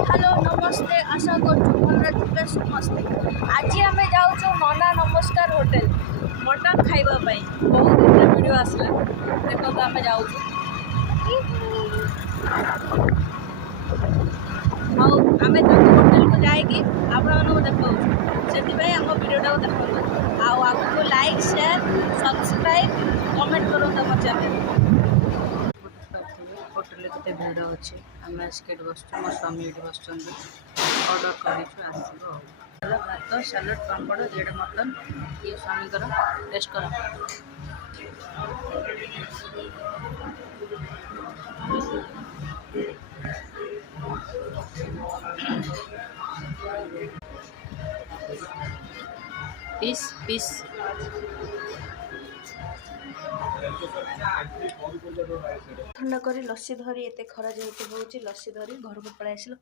Hello नमस्ते आशा कर समस्ते। आज आम जाऊँ नना नमस्कार होटेल मटन खाइबापी बहुत वीडियो आसला देखो आम जाऊँ आम होटेल को जाकि आपण देखा से आम वीडियोटा देखो आपको लाइक शेयर सब्सक्राइब कमेंट करो आम चैनल। होटेल केते भिड़ अच्छे आम आसिक बस मो स्वामी ये बस अर्डर कर भात सालाड पापड़ ये मटन ये स्वामी टेस्ट कर पीस पीस ठंडा कर लस्सी धरी एत खरा जेहेतु हूँ लस्सी धरी घर को पलि आसिल।